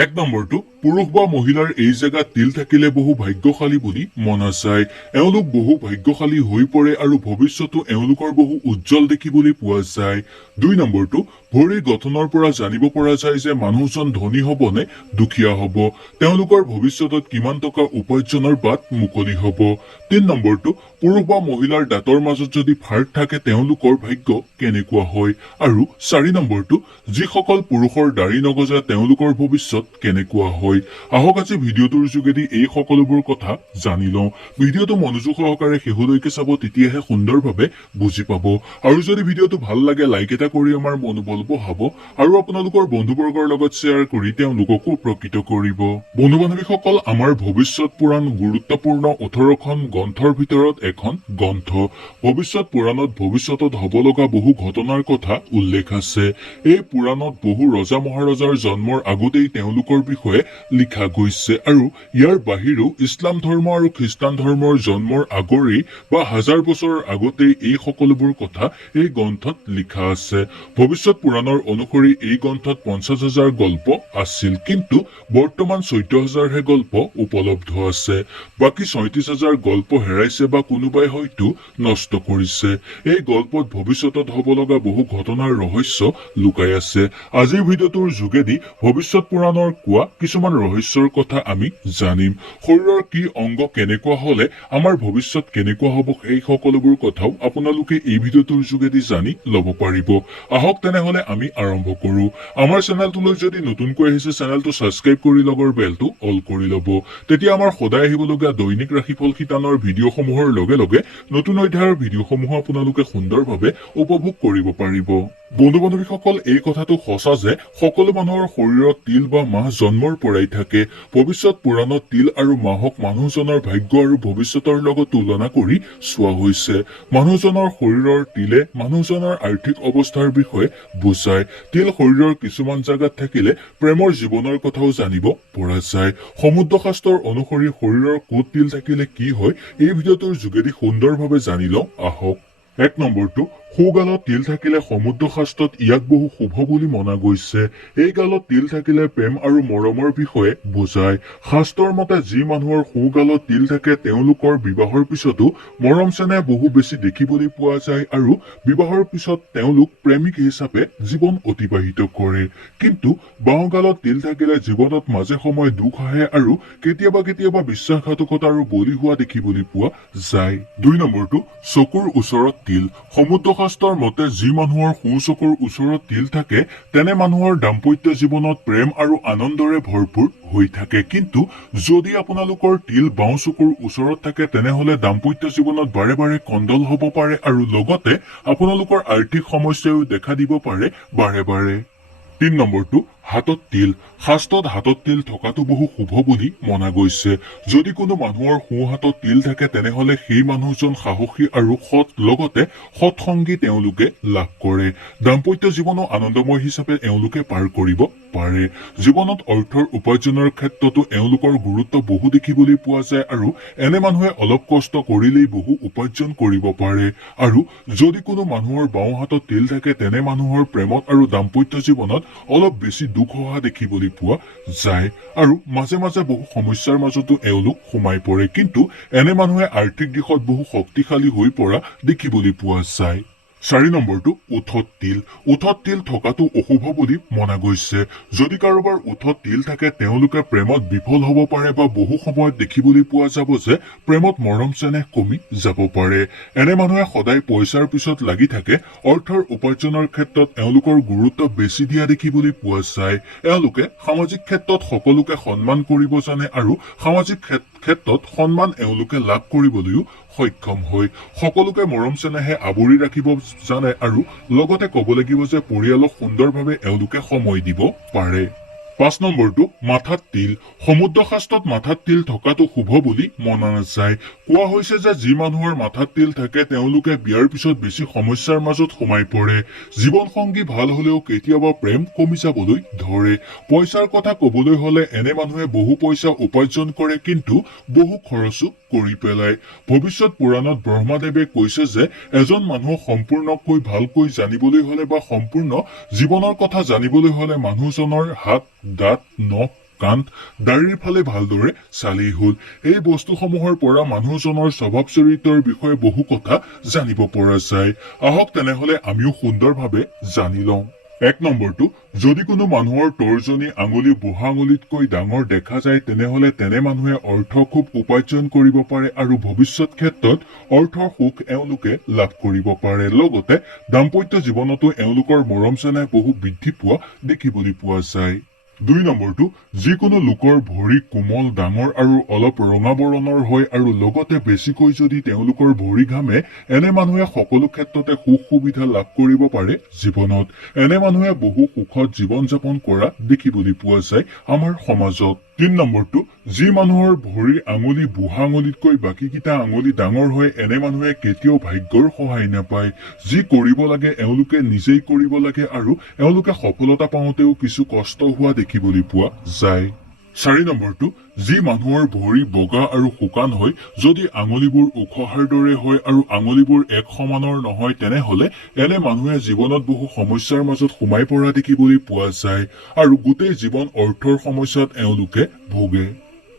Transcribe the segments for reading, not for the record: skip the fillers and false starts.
এক নম্বৰটো পুৰুষ বা মহিলাৰ এই জেগাত তিল থাকিলে বহু ভাগ্যশালী বুলি মনা যায়। এওঁলোক বহু ভাগ্যশালী হৈ পৰে আৰু ভৱিষ্যতো এওঁলোকৰ বহু উজ্জ্বল দেখিবলৈ পোৱা যায়। ২ নম্বৰটো ভৰিৰ গঠনৰ পৰা জানিব পৰা যায় যে মানুহজন ধনী হব নে দুখীয়া হব। তেওঁলোকৰ ভৱিষ্যতত কিমান টকা উপাৰ্জনৰ বাট মুকলি হব। ৩ নম্বৰটো পুৰুষ বা মহিলাৰ দাঁতৰ মাজত যদি ফাঁক থাকে তেওঁলোকৰ ভাগ্য কেনেকুৱা হয়। আৰু ৪ নম্বৰটো যিসকল পুৰুষৰ দাড়ি নগজা তেওঁলোকৰ ভৱিষ্যত কেনেকুৱা হয়। আহক আজি ভিডিঅ'টোৰ যোগেদি এই সকলোবোৰ কথা জানি লওঁ। ভিডিঅ'টো মনোযোগ সহকাৰে শেষলৈকে চাব, তেতিয়াহে সুন্দৰভাৱে বুজি পাব। আৰু যদি ভিডিঅ'টো ভাল লাগে লাইক এটা কৰি আমাৰ মনোবল বঢ়াব আৰু আপোনালোকৰ বন্ধুবৰ্গৰ লগত শ্বেয়াৰ কৰি তেওঁলোককো উপকৃত কৰিব। বন্ধু বান্ধৱীসকল, আমাৰ ভৱিষ্যত পুৰাণ গুৰুত্বপূৰ্ণ 18খন গ্ৰন্থৰ ভিতৰত এখন গ্ৰন্থ। ভৱিষ্যত পুৰাণত ভৱিষ্যতত হব লগা বহু ঘটনাৰ কথা উল্লেখ আছে। এই পুৰাণত বহু ৰজা মহাৰজাৰ জন্মৰ আগতেই তেওঁলোকৰ বিষয়ে লিখা গৈছে আৰু ইয়াৰ বাহিৰেও ইছলাম ধৰ্ম আৰু খ্ৰীষ্টান ধৰ্মৰ জন্মৰ আগৰেই বা হাজাৰ বছৰৰ আগতেই এই সকলোবোৰ কথা এই গ্ৰন্থত লিখা আছে। ভৱিষ্যত পুৰাণৰ অনুসৰি এই গ্ৰন্থত 50,000 গল্প আছিল, কিন্তু বৰ্তমান 14,000হে গল্প উপলব্ধ আছে। বাকী 37,000 গল্প হেৰাইছে বা কোনোবাই হয়তো নষ্ট কৰিছে। এই গল্পত ভৱিষ্যতত হব লগা বহু ঘটনাৰ ৰহস্য লুকাই আছে। আজিৰ ভিডিঅ'টোৰ যোগেদি ভৱিষ্যত পুৰাণৰ কোৱা কিছুমান ৰহস্যৰ কথা আমি জানিম। শৰীৰৰ কি অংগ কেনেকুৱা হলে আমাৰ ভৱিষ্যত কেনেকুৱা হব, সেই সকলোবোৰ কথাও আপোনালোকে এই ভিডিঅ'টোৰ যোগেদি জানি লব পাৰিব। আহক তেনেহলে আমি আৰম্ভ কৰো। আমাৰ চেনেলটোলৈ যদি নতুনকৈ আহিছে চেনেলটো ছাবস্ক্ৰাইব কৰি লগৰ বেলটো অল কৰি লব। তেতিয়া আমাৰ সদায় আহিবলগীয়া দৈনিক ৰাশিফল শিতানৰ ভিডিঅ'সমূহৰ লগে লগে নতুন অধ্যায়ৰ ভিডিঅ'সমূহ আপোনালোকে সুন্দৰভাৱে উপভোগ কৰিব পাৰিব। বন্ধু বান্ধৱীসকল, এই কথাটো সঁচা যে সকলো মানুহৰ শৰীৰত তিল বা মাহ জন্মৰ পৰাই থাকে। ভৱিষ্যত পুৰাণত তিল আৰু মাহক মানুহজনৰ ভাগ্য আৰু ভৱিষ্যতৰ লগত তুলনা কৰি চোৱা হৈছে। মানুহজনৰ শৰীৰৰ তিলে মানুহজনৰ আৰ্থিক অৱস্থাৰ বিষয়ে বুজায়। তিল শৰীৰৰ কিছুমান জাগাত থাকিলে প্ৰেমৰ জীৱনৰ কথাও জানিব পৰা যায়। সমুদ্ৰ শাস্ত্ৰৰ অনুসৰি শৰীৰৰ ক'ত তিল থাকিলে কি হয়, এই ভিডিঅ'টোৰ যোগেদি সুন্দৰভাৱে জানি লওঁ আহক। ১ নম্বৰটো সোঁগালত তিল থাকিলে সমুদ্ৰ শাস্ত্ৰত ইয়াক বহু শুভ বুলি মনা গৈছে। এই গালত তিল থাকিলে প্ৰেম আৰু মৰমৰ বিষয়ে বুজায়। শাস্ত্ৰৰ মতে যি মানুহৰ সোঁগালত তিল থাকে তেওঁলোকৰ বিবাহৰ পিছতো মৰম চেনেহ বহু বেছি দেখিবলৈ পোৱা যায় আৰু বিবাহৰ পিছত তেওঁলোক প্ৰেমিক হিচাপে জীৱন অতিবাহিত কৰে। কিন্তু বাওঁগালত তিল থাকিলে জীৱনত মাজে সময়ে দুখ আহে আৰু কেতিয়াবা বিশ্বাসঘাতকতাৰো বলি হোৱা দেখিবলৈ পোৱা যায়। ২ নম্বৰটো চকুৰ ওচৰত তিল। সমুদ্ৰ শাস্ত্ৰৰ মতে যি মানুহৰ সোঁ চকুৰ ওচৰত তিল থাকে তেনে মানুহৰ দাম্পত্য জীৱনত প্ৰেম আৰু আনন্দৰে ভৰপূৰ হৈ থাকে। কিন্তু যদি আপোনালোকৰ তিল বাওঁ চকুৰ ওচৰত থাকে তেনেহলে দাম্পত্য জীৱনত বাৰে বাৰে কণ্ডল হব পাৰে আৰু লগতে আপোনালোকৰ আৰ্থিক সমস্যাও দেখা দিব পাৰে বাৰে বাৰে। ৩ নম্বৰটো হাতত তিল। শাস্ত্ৰত হাতত তিল থকাটো বহু শুভ বুলি মনা গৈছে। যদি কোনো মানুহৰ সোঁ হাতত তিল থাকে তেনেহলে সেই মানুহজন সাহসী আৰু সৎ, লগতে সৎ সংগী তেওঁলোকে লাভ কৰে। দাম্পত্য জীৱনো আনন্দময় হিচাপে এওঁলোকে পাৰ কৰিব পাৰে। জীৱনত অৰ্থৰ উপাৰ্জনৰ ক্ষেত্ৰতো এওঁলোকৰ গুৰুত্ব বহু দেখিবলৈ পোৱা যায় আৰু এনে মানুহে অলপ কষ্ট কৰিলেই বহু উপাৰ্জন কৰিব পাৰে। আৰু যদি কোনো মানুহৰ বাওঁ হাতত তিল থাকে তেনে মানুহৰ প্ৰেমত আৰু দাম্পত্য জীৱনত অলপ বেছি দুখ হোৱা দেখিবলৈ পোৱা যায় আৰু মাজে মাজে বহু সমস্যাৰ মাজতো এওঁলোক সোমাই পৰে। কিন্তু এনে মানুহে আৰ্থিক দিশত বহু শক্তিশালী হৈ পৰা দেখিবলৈ পোৱা যায়। ৪ নম্বৰটো ওঠত তিল। ওঠত তিল থকাটো অশুভ বুলি মনা গৈছে। যদি কাৰোবাৰ ওঠত তিল থাকে তেওঁলোকে প্ৰেমত বিফল হব পাৰে বা বহু সময়ত দেখিবলৈ পোৱা যাব যে প্ৰেমত মৰম চেনেহ কমি যাব পাৰে। এনে মানুহে সদায় পইচাৰ পিছত লাগি থাকে। অৰ্থৰ উপাৰ্জনৰ ক্ষেত্ৰত এওঁলোকৰ গুৰুত্ব বেছি দিয়া দেখিবলৈ পোৱা যায়। এওঁলোকে সামাজিক ক্ষেত্ৰত সকলোকে সন্মান কৰিব জানে আৰু সামাজিক ক্ষেত্ৰত সন্মান এওঁলোকে লাভ কৰিবলৈও সক্ষম হয়। সকলোকে মৰম চেনেহে আৱৰি ৰাখিব জানে আৰু লগতে ক'ব লাগিব যে পৰিয়ালক সুন্দৰভাৱে এওঁলোকে সময় দিব পাৰে। ৫ নম্বৰটো মাথাত তিল। সমুদ্ৰ শাস্ত্ৰত মাথাত তিল থকাটো শুভ বুলি মনা নাযায়। কোৱা হৈছে যে যি মানুহৰ মাথাত তিল থাকে তেওঁলোকে বিয়াৰ পিছত বেছি সমস্যাৰ মাজত সোমাই পৰে। জীৱন সংগী ভাল হলেও কেতিয়াবা প্ৰেম কমি যাবলৈ ধৰে। পইচাৰ কথা কবলৈ হলে এনে মানুহে বহু পইচা উপাৰ্জন কৰে কিন্তু বহু খৰচো কৰি পেলায়। ভৱিষ্যত পুৰাণত ব্ৰহ্মাদেৱে কৈছে যে এজন মানুহক সম্পূৰ্ণকৈ ভালকৈ জানিবলৈ হলে বা সম্পূৰ্ণ জীৱনৰ কথা জানিবলৈ হলে মানুহজনৰ হাত, দাঁত, নখ, কাণ দাড়িৰ ফালে ভালদৰে চালেই হল। এই বস্তুসমূহৰ পৰা মানুহজনৰ স্বভাৱ চৰিত্ৰৰ বিষয়ে বহু কথা জানিব পৰা যায়। আহক তেনেহলে আমিও সুন্দৰভাৱে জানি লওঁ। 1 নম্বৰটো, যদি কোনো মানুহৰ তৰ্জনী আঙুলি বুঢ়া আঙুলিতকৈ ডাঙৰ দেখা যায় তেনেহলে তেনে মানুহে অৰ্থ খুব উপাৰ্জন কৰিব পাৰে আৰু ভৱিষ্যত ক্ষেত্ৰত অৰ্থৰ সুখ এওঁলোকে লাভ কৰিব পাৰে। লগতে দাম্পত্য জীৱনতো এওঁলোকৰ মৰম চেনেহ বহু বৃদ্ধি পোৱা দেখিবলৈ পোৱা যায়। 2 নম্বৰটো, যিকোনো লোকৰ ভৰি কোমল ডাঙৰ আৰু অলপ ৰঙা বৰণৰ হয় আৰু লগতে বেছিকৈ যদি তেওঁলোকৰ ভৰি ঘামে, এনে মানুহে সকলো ক্ষেত্ৰতে সুখ সুবিধা লাভ কৰিব পাৰে জীৱনত। এনে মানুহে বহু সুখত জীৱন যাপন কৰা দেখিবলৈ পোৱা যায় আমাৰ সমাজত। 3 নম্বৰটো, যি মানুহৰ ভৰিৰ আঙুলি বুঢ়া আঙুলিতকৈ বাকীকেইটা আঙুলি ডাঙৰ হয় এনে মানুহে কেতিয়াও ভাগ্যৰ সহায় নাপায়। যি কৰিব লাগে এওঁলোকে নিজেই কৰিব লাগে আৰু এওঁলোকে সফলতা পাওঁতেও কিছু কষ্ট হোৱা দেখিবলৈ পোৱা যায়। 4 নম্বৰটো, যি মানুহৰ ভৰি বগা আৰু শুকান হয়, যদি আঙুলিবোৰ ওখহাৰ দৰে হয় আৰু আঙুলিবোৰ এক সমানৰ নহয় তেনেহলে এনে মানুহে জীৱনত বহু সমস্যাৰ মাজত সোমাই পৰা দেখিবলৈ পোৱা যায় আৰু গোটেই জীৱন অৰ্থৰ সমস্যাত এওঁলোকে ভোগে।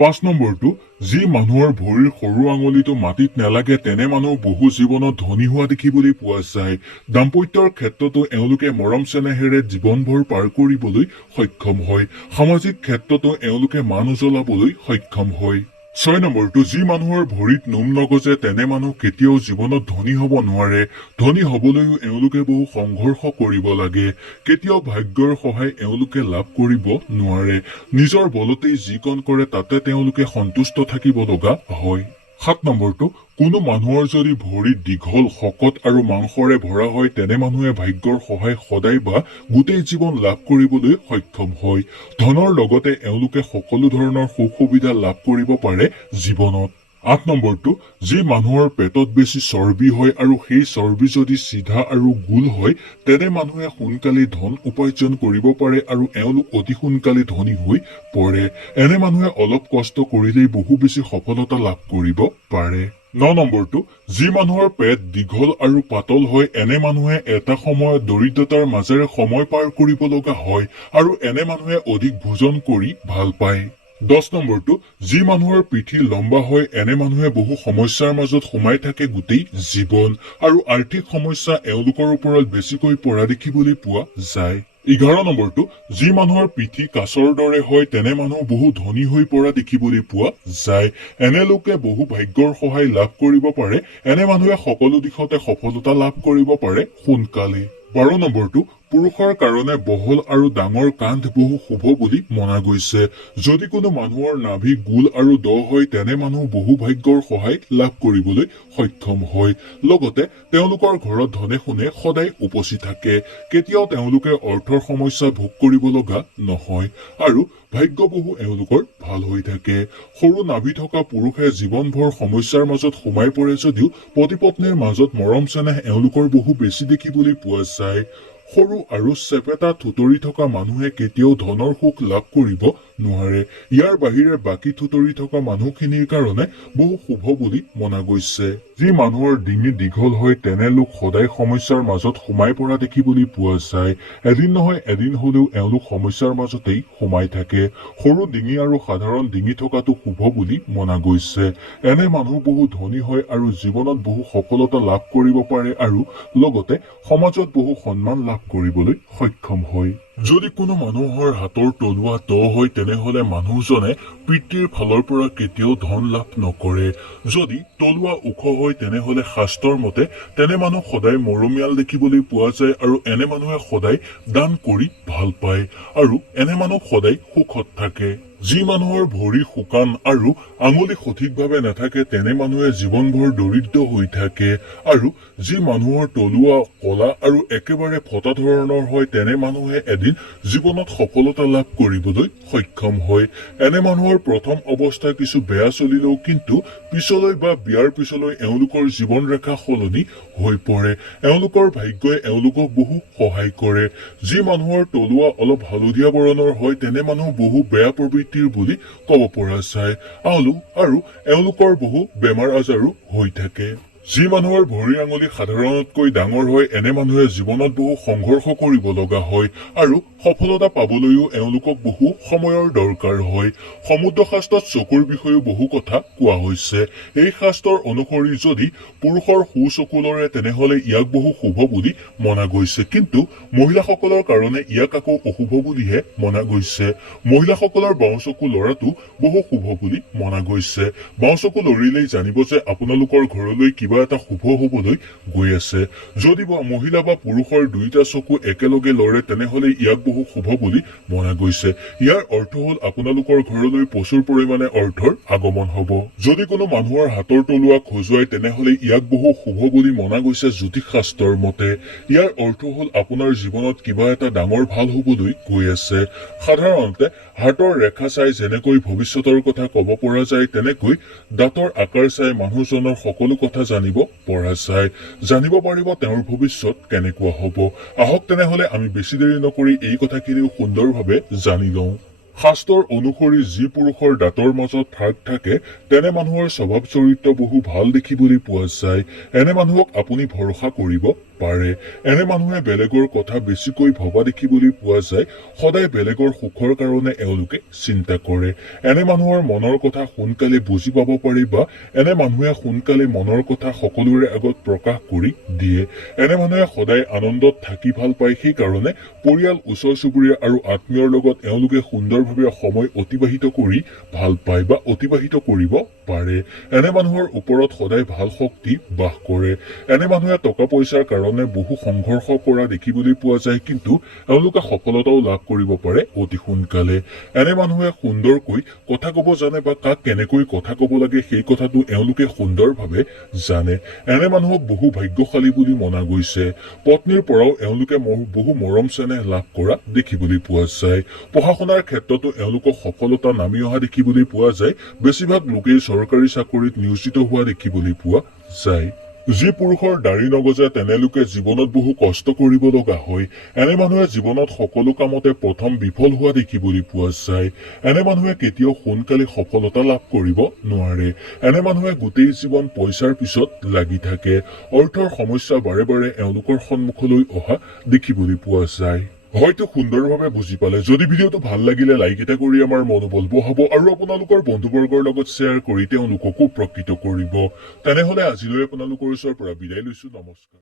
5 নম্বৰটো, যি মানুহৰ ভৰিৰ সৰু আঙুলিটো মাটিত নালাগে তেনে মানুহ বহু জীৱনত ধনী হোৱা দেখিবলৈ পোৱা যায়। দাম্পত্যৰ ক্ষেত্ৰতো এওঁলোকে মৰম চেনেহেৰে জীৱনভৰ পাৰ কৰিবলৈ সক্ষম হয়। সামাজিক ক্ষেত্ৰতো এওঁলোকে মান উজ্বলাবলৈ সক্ষম হয়। 6 নম্বৰটো, যি মানুহৰ ভৰিত নোম নগজে তেনে মানুহ কেতিয়াও জীৱনত ধনী হব নোৱাৰে। ধনী হবলৈও এওঁলোকে বহু সংঘৰ্ষ কৰিব লাগে। কেতিয়াও ভাগ্যৰ সহায় এওঁলোকে লাভ কৰিব নোৱাৰে। নিজৰ বলতেই যিকণ কৰে তাতে তেওঁলোকে সন্তুষ্ট থাকিব লগা হয়। 7 নম্বৰটো, কোনো মানুহৰ যদি ভৰি দীঘল শকত আৰু মাংসৰে ভৰা হয় তেনে মানুহে ভাগ্যৰ সহায় সদায় বা গোটেই জীৱন লাভ কৰিবলৈ সক্ষম হয়। ধনৰ লগতে এওঁলোকে সকলো ধৰণৰ সুখ সুবিধা লাভ কৰিব পাৰে জীৱনত। 8 নম্বৰটো, যি মানুহৰ পেটত বেছি চৰ্বি হয় আৰু সেই চৰ্বি যদি চিধা আৰু গোল হয় তেনে মানুহে সোনকালে ধন উপাৰ্জন কৰিব পাৰে আৰু এওঁলোক অতি সোনকালে ধনী হৈ পৰে। এনে মানুহে অলপ কষ্ট কৰিলেই বহু বেছি সফলতা লাভ কৰিব পাৰে। 9 নম্বৰটো, যি মানুহৰ পেট দীঘল আৰু পাতল হয় এনে মানুহে এটা সময়ত দৰিদ্ৰতাৰ মাজেৰে সময় পাৰ কৰিব লগা হয় আৰু এনে মানুহে অধিক ভোজন কৰি ভাল পায়। 10 নম্বৰটো, যি মানুহৰ পিঠি লম্বা হয় এনে মানুহে বহু সমস্যাৰ মাজত সোমাই থাকে গোটেই জীৱন আৰু আৰ্থিক সমস্যা এওঁলোকৰ ওপৰত বেছিকৈ পৰা দেখিবলৈ পোৱা যায়। 11 নম্বৰটো, যি মানুহৰ পিঠি কাছৰ দৰে হয় তেনে মানুহ বহু ধনী হৈ পৰা দেখিবলৈ পোৱা যায়। এনে লোকে বহু ভাগ্যৰ সহায় লাভ কৰিব পাৰে। এনে মানুহে সকলো দিশতে সফলতা লাভ কৰিব পাৰে সোনকালে। 12 নম্বৰটো, পুৰুষৰ কাৰণে বহল আৰু ডাঙৰ কান্ধ বহু শুভ বুলি মনা গৈছে। যদি কোনো মানুহৰ নাভি গোল আৰু দ হয় তেনে মানুহ বহু ভাগ্যৰ সহায় লাভ কৰিবলৈ সক্ষম হয়। লগতে তেওঁলোকৰ ঘৰত ধনে সোণে সদায় উপচি থাকে। কেতিয়াও তেওঁলোকে অৰ্থৰ সমস্যা ভোগ কৰিব লগা নহয় আৰু ভাগ্য বহু এওঁলোকৰ ভাল হৈ থাকে। সৰু নাভি থকা পুৰুষে জীৱনভৰ সমস্যাৰ মাজত সোমাই পৰে যদিও পতি পত্নীৰ মাজত মৰম চেনেহ এওঁলোকৰ বহু বেছি দেখিবলৈ পোৱা যায়। সৰু আৰু চেপেটা থুতৰি থকা মানুহে কেতিয়াও ধনৰ সুখ লাভ কৰিব নোৱাৰে। ইয়াৰ বাহিৰে বাকী থুতৰি থকা মানুহখিনিৰ কাৰণে বহু শুভ বুলি মনা গৈছে। যি মানুহৰ ডিঙি দীঘল হয় তেনে লোক সদায় সমস্যাৰ মাজত সোমাই পৰা দেখিবলৈ পোৱা যায়। এদিন নহয় এদিন হলেও এওঁলোক সমস্যাৰ মাজতেই সোমাই থাকে। সৰু ডিঙি আৰু সাধাৰণ ডিঙি থকাটো শুভ বুলি মনা গৈছে। এনে মানুহ বহু ধনী হয় আৰু জীৱনত বহু সফলতা লাভ কৰিব পাৰে আৰু লগতে সমাজত বহু সন্মান লাভ কৰিবলৈ সক্ষম হয়। যদি কোনো মানুহৰ হাতৰ তলুৱা দ হয় তেনেহলে মানুহজনে পিতৃৰ ফালৰ পৰা কেতিয়াও ধন লাভ নকৰে। যদি তলুৱা ওখ হয় তেনেহলে শাস্ত্ৰৰ মতে তেনে মানুহ সদায় মৰমীয়াল দেখিবলৈ পোৱা যায় আৰু এনে মানুহে সদায় দান কৰি ভাল পায় আৰু এনে মানুহ সদায় সুখত থাকে। যি মানুহৰ ভৰি শুকান আৰু আঙুলি সঠিকভাৱে নাথাকে তেনে মানুহে জীৱনভৰ দৰিদ্ৰ হৈ থাকে আৰু যি মানুহৰ তলুৱা কলা আৰু একেবাৰে ফটা ধৰণৰ হয় তেনে মানুহে এদিন জীৱনত সফলতা লাভ কৰিবলৈ সক্ষম হয়। এনে মানুহৰ প্ৰথম অৱস্থা কিছু বেয়া চলিলেও কিন্তু পিছলৈ বা বিয়াৰ পিছলৈ এওঁলোকৰ জীৱন ৰেখা সলনি হৈ পৰে। এওঁলোকৰ ভাগ্যই এওঁলোকক বহু সহায় কৰে। যি মানুহৰ তলুৱা অলপ হালধীয়া বৰণৰ হয় তেনে মানুহ বহু বেয়া প্ৰবৃত্তিৰ বুলি কব পৰা যায় আৰু এওঁলোকৰ বহু বেমাৰ আজাৰো হৈ থাকে। যি মানুহৰ ভৰি আঙুলি সাধাৰণতকৈ ডাঙৰ হয় এনে মানুহে জীৱনত বহু সংঘৰ্ষ কৰিব লগা হয় আৰু সফলতা পাবলৈও এওঁলোকক বহু সময়ৰ দৰকাৰ হয়। সমুদ্ৰ শাস্ত্ৰত চকুৰ বিষয়েও বহু কথা কোৱা হৈছে। এই শাস্ত্ৰৰ অনুসৰি যদি পুৰুষৰ চকু লৰে তেনেহলে ইয়াক বহু শুভ বুলি মনা গৈছে, কিন্তু মহিলাসকলৰ কাৰণে ইয়াক আকৌ অশুভ বুলিহে মনা গৈছে। মহিলাসকলৰ বাওঁ চকু লৰাটো বহু শুভ বুলি মনা গৈছে। বাওঁ চকু লৰিলেই জানিব যে আপোনালোকৰ ঘৰলৈ কিবা এটা শুভ হবলৈ গৈ আছে। যদি মহিলা বা পুৰুষৰ দুইটা চকু একেলগে লৰে তেনেহলে ইয়াক বহু শুভ বুলি মনা গৈছে। ইয়াৰ অৰ্থ হল আপোনালোকৰ ঘৰলৈ প্ৰচুৰ পৰিমাণে অৰ্থৰ আগমন হব। যদি কোনো মানুহৰ হাতৰ তলুৱা খজুৱাই তেনেহলে ইয়াক বহু শুভ বুলি মনা গৈছে জ্যোতিষ শাস্ত্ৰৰ মতে। ইয়াৰ অৰ্থ হল আপোনাৰ জীৱনত কিবা এটা ডাঙৰ ভাল হবলৈ গৈ আছে। সাধাৰণতে হাতৰ ৰেখা চাই যেনেকৈ ভৱিষ্যতৰ কথা কব পৰা যায় তেনেকৈ দাঁতৰ আকাৰ চাই মানুহজনৰ সকলো কথা জানিব পৰা যায়। জানিব পাৰিব তেওঁৰ ভৱিষ্যত কেনেকুৱা হব। আহক তেনেহলে আমি বেছি দেৰি নকৰি এই কথাখিনিও সুন্দৰভাৱে জানি লওঁ। শাস্ত্ৰৰ অনুসৰি যি পুৰুষৰ দাঁতৰ মাজত ফাক থাকে তেনে মানুহৰ স্বভাৱ চৰিত্ৰ বহু ভাল দেখিবলৈ পোৱা যায়। এনে মানুহক আপুনি ভৰসা কৰিব পাৰে। এনে মানুহে বেলেগৰ কথা বেছিকৈ ভবা দেখিবলৈ পোৱা যায়। সদায় বেলেগৰ সুখৰ কাৰণে এওঁলোকে চিন্তা কৰে। এনে মানুহৰ মনৰ কথা সোনকালে বুজি পাব পাৰি বা এনে মানুহে সোনকালে মনৰ কথা সকলোৰে আগত প্ৰকাশ কৰি দিয়ে। এনে মানুহে সদায় আনন্দত থাকি ভাল পায়, সেইকাৰণে পৰিয়াল, ওচৰ চুবুৰীয়া আৰু আত্মীয়ৰ লগত এওঁলোকে সুন্দৰভাৱে সময় অতিবাহিত কৰি ভাল পায় বা অতিবাহিত কৰিব পাৰে। এনে মানুহৰ ওপৰত সদায় ভাল শক্তি বাস কৰে। এনে মানুহে টকা পইচাৰ কাৰণে বহু সংঘৰ্ষ কৰা দেখিবলৈ পোৱা যায়, কিন্তু এওঁলোকে সফলতাও লাভ কৰিব পাৰে অতি সোনকালে। এনে মানুহে সুন্দৰকৈ কথা কব জানে বা কাক কেনেকৈ কথা কব লাগে সেই কথাটো এওঁলোকে সুন্দৰভাৱে জানে। এনে মানুহক বহু ভাগ্যশালী বুলি মনা গৈছে। পত্নীৰ পৰাও এওঁলোকে বহু মৰম চেনেহ লাভ কৰা দেখিবলৈ পোৱা যায়। পঢ়া শুনাৰ ক্ষেত্ৰতো এওঁলোকক সফলতা নামি অহা দেখিবলৈ পোৱা যায়। বেছিভাগ লোকেই চৰকাৰী চাকৰিত নিয়োজিত হোৱা দেখিবলৈ পোৱা যায়। যি পুৰুষৰ দাড়ি নগজে তেনেলোকে জীৱনত বহু কষ্ট কৰিব লগা হয়। এনে মানুহে জীৱনত সকলো কামতে প্ৰথম বিফল হোৱা দেখিবলৈ পোৱা যায়। এনে মানুহে কেতিয়াও সোনকালে সফলতা লাভ কৰিব নোৱাৰে। এনে মানুহে গোটেই জীৱন পইচাৰ পিছত লাগি থাকে। অৰ্থৰ সমস্যা বাৰে বাৰে এওঁলোকৰ সন্মুখলৈ অহা দেখিবলৈ পোৱা যায়। হয়তো সুন্দৰভাৱে বুজি পালে। যদি ভিডিঅ'টো ভাল লাগিলে লাইক এটা কৰি আমাৰ মনোবল বঢ়াব আৰু আপোনালোকৰ বন্ধুবৰ্গৰ লগত শ্বেয়াৰ কৰি তেওঁলোককো উপকৃত কৰিব। তেনেহলে আজিলৈ আপোনালোকৰ ওচৰৰ পৰা বিদায় লৈছো। নমস্কাৰ।